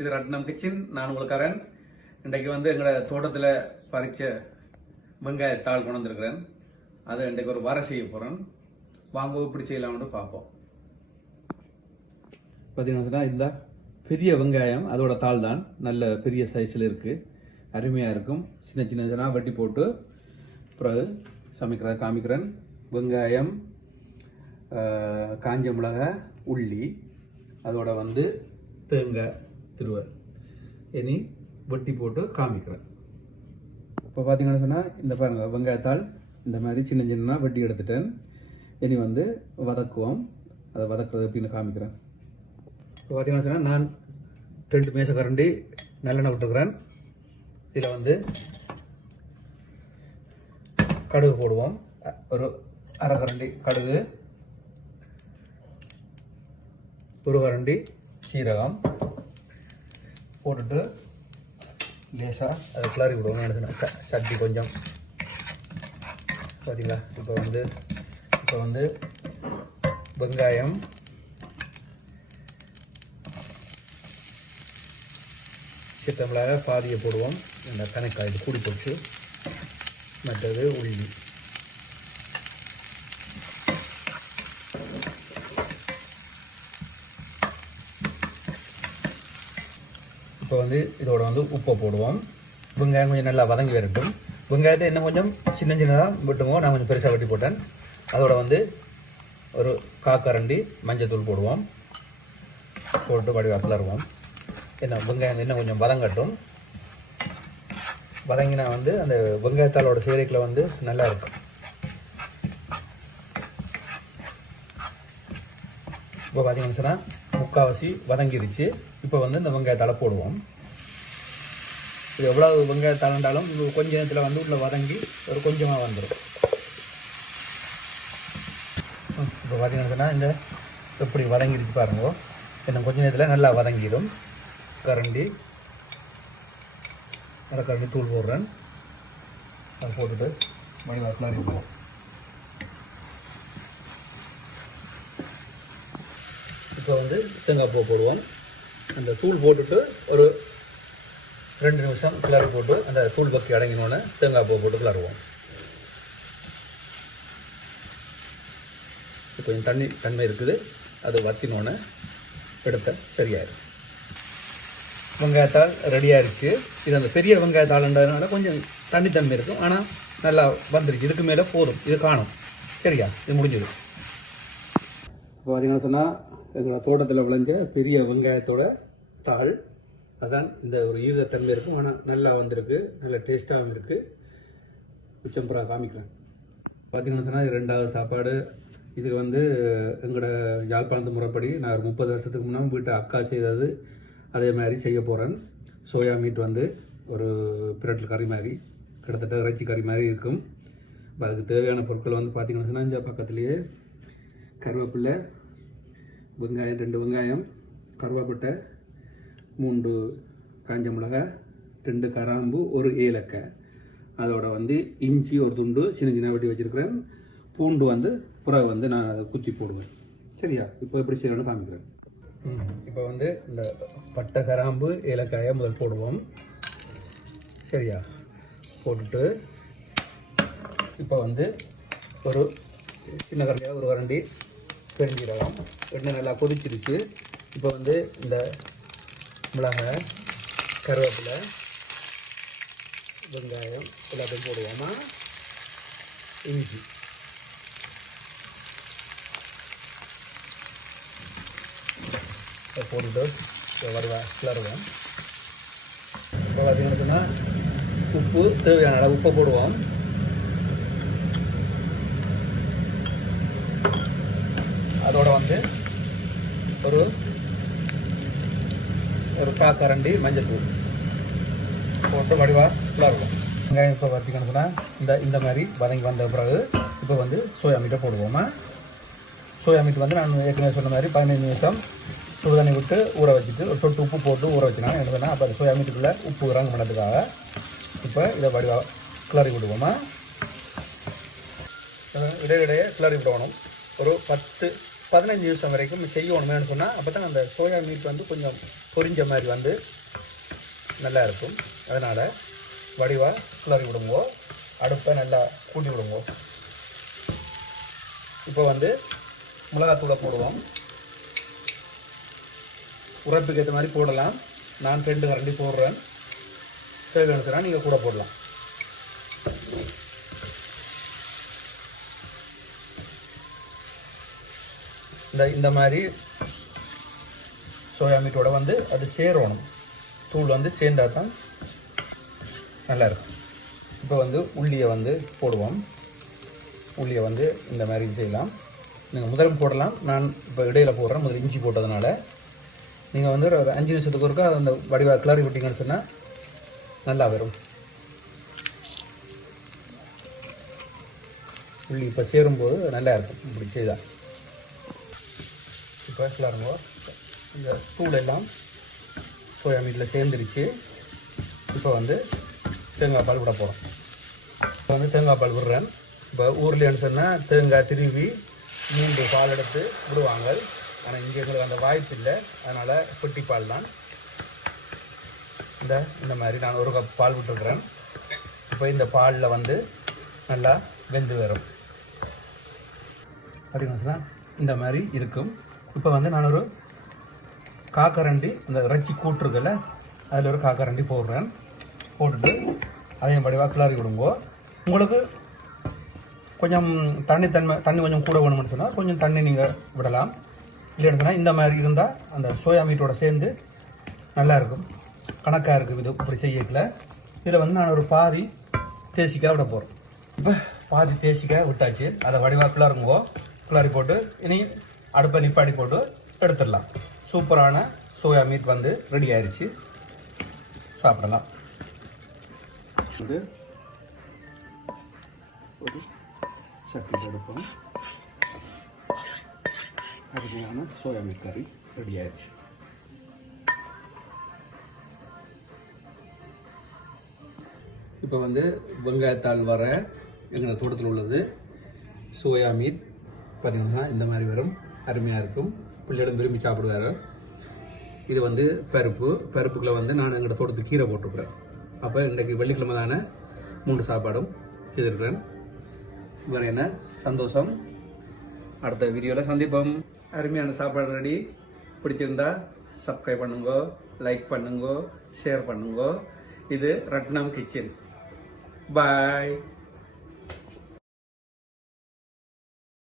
இது ரத்னம் கிச்சன். நான் உங்களுக்காரன். இன்றைக்கு எங்களோட தோட்டத்தில் பறித்த வெங்காயத்தாள் கொண்டு வந்திருக்கிறேன். அதை இன்றைக்கு ஒரு வர செய்ய போகிறேன். வாங்க இப்படி செய்யலாம்னு பார்ப்போம். பார்த்தீங்கன்னா இந்த பெரிய வெங்காயம் அதோட தாள் தான் நல்ல பெரிய சைஸில் இருக்குது. அருமையாக இருக்கும். சின்ன சின்ன வட்டி போட்டு பிறகு சமைக்கிறத காமிக்கிறேன். வெங்காயம், காஞ்ச மிளகாய், உள்ளி, அதோட தேங்காய் திருவல் இனி வெட்டி போட்டு காமிக்கிறேன். இப்போ பார்த்தீங்கன்னு சொன்னால் இந்த பாருங்கள் வெங்காயத்தாள் இந்த மாதிரி சின்ன சின்ன வெட்டி எடுத்துட்டேன். இனி வதக்குவோம். அதை வதக்குறது எப்படின்னு காமிக்கிறேன். இப்போ பார்த்தீங்கன்னு சொன்னால் நான் 2 மேசக்கரண்டி நல்லெண்ணெய் விட்டுருக்குறேன். இதில் கடுகு போடுவோம். ஒரு அரை கரண்டி கடுகு, ஒரு கரண்டி சீரகம் போட்டுட்டு லேசாக அதை கிளறி விடுவோம். சட்டி கொஞ்சம் பார்த்தீங்களா. இப்போ வெங்காயம், சித்த மிளகாய் பாதியை போடுவோம். இந்த கணக்காய் கூடி போச்சு. மற்றது உள்ளி. இப்போ இதோட உப்பை போடுவோம். வெங்காயம் கொஞ்சம் நல்லா வதங்கி வரட்டும். வெங்காயத்தை இன்னும் கொஞ்சம் சின்ன சின்னதாக விட்டுமோ. நான் கொஞ்சம் பெருசாக வெட்டி போட்டேன். அதோட ஒரு காக்கரண்டி மஞ்சத்தூள் போடுவோம். போட்டு வடிவாக கிளறுவோம். வெங்காயம் இன்னும் கொஞ்சம் வதங்கட்டும். வதங்கினா அந்த வெங்காயத்தாளோட சேரைக்கில் நல்லா இருக்கும். இப்போ பார்த்தீங்கன்னு சொன்னால் முக்கால்வாசி வதங்கிருச்சு. இப்போ இந்த வெங்காயத்தாளை போடுவோம். இது எவ்வளோ வெங்காயத்தாளண்டாலும் கொஞ்ச நேரத்தில் உள்ள வதங்கி ஒரு கொஞ்சமாக வந்துடும். இப்போ பார்த்தீங்கன்னு சொன்னால் இந்த எப்படி வதங்கிருச்சு பாருங்க. இன்னும் கொஞ்ச நேரத்தில் நல்லா வதங்கிடும். அரை கரண்டி தூள் போடுறேன். அதை போட்டுட்டு மணிவாக்கில் அறிவிப்போம். இப்போ தேங்காய் பூ போடுவோம். அந்த தூள் போட்டுட்டு ஒரு 2 நிமிஷம் கிளறி போட்டு அந்த தூள் பக்கி அடங்கினோன்னே தேங்காய் பூ போட்டு கிளறுவோம். இப்போ தன்மை இருக்குது. அது வத்தினோன்னே எடுத்த சரியாயிடும். வெங்காயத்தாள் ரெடி ஆயிடுச்சு. இது அந்த பெரிய வெங்காயத்தாள்ன்றதுனால கொஞ்சம் தன்மை இருக்கும். ஆனால் நல்லா வந்துருச்சு. இதுக்கு மேலே போதும். இது காணும். சரியா, இது முடிஞ்சது. இப்போ பார்த்தீங்கன்னா சொன்னால் எங்களோட தோட்டத்தில் விளைஞ்ச பெரிய வெங்காயத்தோட தாள் அதான் இந்த ஒரு ஈரத்தன்மை இருக்கும். ஆனால் நல்லா வந்திருக்கு. நல்ல டேஸ்ட்டாகவும் இருக்குது. உச்சம்புறா காமிக்கிறேன். பார்த்தீங்கன்னா சொன்னால் இது 2வது சாப்பாடு. இது எங்களோட யாழ்ப்பாணத்து முறைப்படி நான் ஒரு 30 வருஷத்துக்கு முன்னாடி வீட்டை அக்கா செய்தது அதே மாதிரி செய்ய போகிறேன். சோயா மீட் ஒரு பிரட்டல் கறி மாதிரி கிட்டத்தட்ட இறைச்சி கறி மாதிரி இருக்கும். இப்போ அதுக்கு தேவையான பொருட்கள் பார்த்தீங்கன்னா சொன்னால் இந்த பக்கத்துலேயே கருவேப்பிலை, வெங்காயம் 2 வெங்காயம், கருவேப்பிட்டை 3 காஞ்ச மிளகாய், 2 கராம்பு, 1 ஏலக்காய், அதோட இஞ்சி ஒரு துண்டு சின்ன சின்ன வெட்டி வச்சுருக்கிறேன். பூண்டு புறவை நான் அதை குத்தி போடுவேன். சரியா, இப்போ எப்படி செய்யணும்னு காமிக்கிறேன். இப்போ இந்த பட்டை, கராம்பு, ஏலக்காயை முதல் போடுவோம். சரியா, போட்டுட்டு இப்போ ஒரு சின்ன கரண்டியாக ஒரு கரண்டி பெருஞ்சீரகம். எண்ணெய் நல்லா கொதிச்சிருச்சு. இப்போ இந்த மிளகாய், கருவேப்பிலை, வெங்காயம் எல்லாத்தையும் போடுவோமா. இஞ்சி போட்டுட்டு கிளறுவோம். இப்போ பார்த்தீங்கன்னா உப்பு தேவையான அளவு உப்பை போடுவோம். அதோட ஒரு காக்கரண்டி மஞ்சத்தூள் போட்டு வடிவாக கிளறுவோம். வெங்காயம் இப்போ பார்த்தீங்கன்னா இந்த மாதிரி வதங்கி வந்த பிறகு இப்போ சோயா மீட்டை போடுவோமா. சோயா மீட் நான் ஏற்கனவே சொன்ன மாதிரி 15 நிமிஷம் சுடு தண்ணி விட்டு ஊற வச்சுட்டு ஒரு சொட்டு உப்பு போட்டு ஊற வச்சுனாங்க. எனக்கு வேணால் அப்போ சோயா மீட்டுக்குள்ளே உப்பு இறங்க பண்ணதுக்காக இப்போ இதை வடிவாக கிளறி விடுவோமா. இடையிடையே கிளறி விடணும். ஒரு 10 15 நிமிஷம் வரைக்கும் செய்யணுமேனு சொன்னால் அப்போ தான் அந்த சோயா மீட் வந்து கொஞ்சம் பொரிஞ்ச மாதிரி வந்து நல்லா இருக்கும். அதனால் வடிவாக கிளறி விடுங்கோ, அடுப்பை நல்லா கூட்டி விடுங்கோ. இப்போ வந்து மிளகாத்தூளை போடுவோம். உரைப்புக்கு ஏற்ற மாதிரி போடலாம். நான் 2 கரண்டி போடுறேன். தேவையான நீங்கள் கூட போடலாம். இந்த மாதிரி சோயா மீட்டோட வந்து அது சேரணும். தூள் வந்து சேர்ந்தால் தான் நல்லா இருக்கும். இப்போ வந்து உள்ளியை வந்து போடுவோம். உள்ளியை வந்து இந்த மாதிரி செய்யலாம். நீங்கள் முதலும் போடலாம். நான் இப்போ இடையில போடுறேன். முதல் இஞ்சி போட்டதுனால நீங்கள் வந்து ஒரு 5 நிமிஷத்துக்கு ஒருக்கா அந்த வடிவாக கிளறி விட்டிங்கன்னு சொன்னால் நல்லா வரும். உள்ளி இப்போ சேரும்போது நல்லா இருக்கும். இப்படி செய்தால் இப்போ கிளறுங்க. இந்த தூள் எல்லாம் சோயா மீட்டில் சேர்ந்துருச்சு. இப்போ வந்து தேங்காய் பால் விட போகிறோம். இப்போ வந்து தேங்காய் பால் விடுறேன். இப்போ ஊர்லேன்னு சொன்னால் தேங்காய் திருவி 3 பால் எடுத்து விடுவாங்க. ஆனால் இங்கே எங்களுக்கு அந்த வாய்ப்பு இல்லை. அதனால் பெட்டி பால் தான். இந்த மாதிரி நான் 1 கப் பால் விட்டுருக்குறேன். இப்போ இந்த பாலில் வந்து நல்லா வெந்து வரும். பார்த்தீங்கன்னா இந்த மாதிரி இருக்கும். இப்போ வந்து நான் ஒரு காக்கரண்டி அந்த இறைச்சி கூட்டுருக்குல்ல, அதில் ஒரு காக்கரண்டி போடுறேன். போட்டுட்டு அதையும் படிவாக கிளறி விடுங்கோ. உங்களுக்கு கொஞ்சம் தண்ணி கொஞ்சம் கூட வேணும்னு சொன்னால் கொஞ்சம் தண்ணி நீங்கள் விடலாம். இல்லைன்னு சொன்னால் இந்த மாதிரி இருந்தால் அந்த சோயா மீட்டோட சேர்ந்து நல்லாயிருக்கும். கணக்காக இருக்குது இது இப்படி செய்யல. இதில் வந்து நான் ஒரு பாதி தேசிக்காய் விட போகிறேன். இப்போ பாதி தேசிக்காய் விட்டாச்சு. அதை வடிவாக கிளறுங்கோ. கிளறி போட்டு இனி அடுப்பை நிப்பாடி போட்டு எடுத்துடலாம். சூப்பரான சோயா மீட் வந்து ரெடி ஆயிடுச்சு. சாப்பிடலாம். வந்து ஒரு சட்னி எடுப்போம். அருமையான சோயா மீட் கறி ரெடி ஆயிடுச்சு. இப்போ வந்து வெங்காயத்தால் வர எங்கள் தோட்டத்தில் உள்ளது சோயா மீட். பார்த்தீங்கன்னா இந்த மாதிரி வரும். அருமையாக இருக்கும். பிள்ளைகளும் விரும்பி சாப்பிடுவார். இது வந்து பருப்புக்குள்ளே வந்து நான் எங்களோட தோட்டத்துக்கு கீரை போட்டிருக்கிறேன். அப்போ இன்றைக்கு வெள்ளிக்கிழமை தானே 3 சாப்பாடும் செய்திருக்கிறேன். வேறு என்ன சந்தோஷம். அடுத்த வீடியோவில் சந்திப்போம். அருமையான சாப்பாடு ரெடி. பிடிச்சிருந்தா சப்ஸ்கிரைப் பண்ணுங்கோ, லைக் பண்ணுங்கோ, ஷேர் பண்ணுங்கோ. இது ரத்னம் கிச்சன். பாய்.